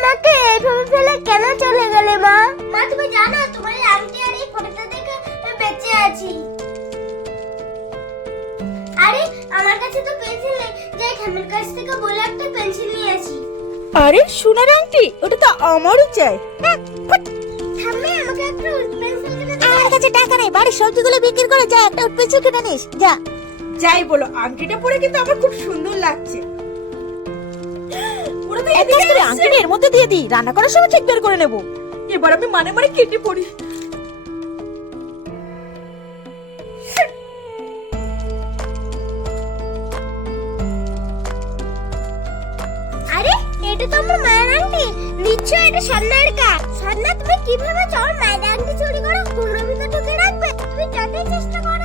আমাকে এইভাবে ফেলে কেন চলে গেলে মা? মা তুমি জানো তোমার এই আংটি আর এই ফটোটা দেখে আমি বেঁচে আছি। আরে আমার কাছে তো পেন্সিল নেই, যাই ঠাম্মির কাছ থেকে বলে একটা পেন্সিল নিয়ে আসি। আরে সোনার আংটি, ওটা তো আমারও চাই। ঠাম্মি আমাকে একটা পেন্সিল কিনে দাও। আমার কাছে টাকা নেই, বাড়ির সবজিগুলো বিক্রি করে যা একটা পেন্সিল কিনে নিস যা। যাই বলো, আংটিটা পরে কিন্তু আমার খুব সুন্দর লাগছে। ওরা তো এক কাজ করে আংটিটা এর মধ্যে দিয়ে দিই, রান্না করার সময় ঠিক বের করে নেব। এবার আমি মানে মানে কেটে পড়ি। আরে এটা তো আমার মায়ের আংটি, নিশ্চয়ই এটা স্বর্ণের কাজ। স্বর্ণা তুমি কিভাবে তোর মায়ের আংটি চুরি করো? কুমড়োর ভিতর ঢুকে রাখবে? তুমি যতই চেষ্টা করো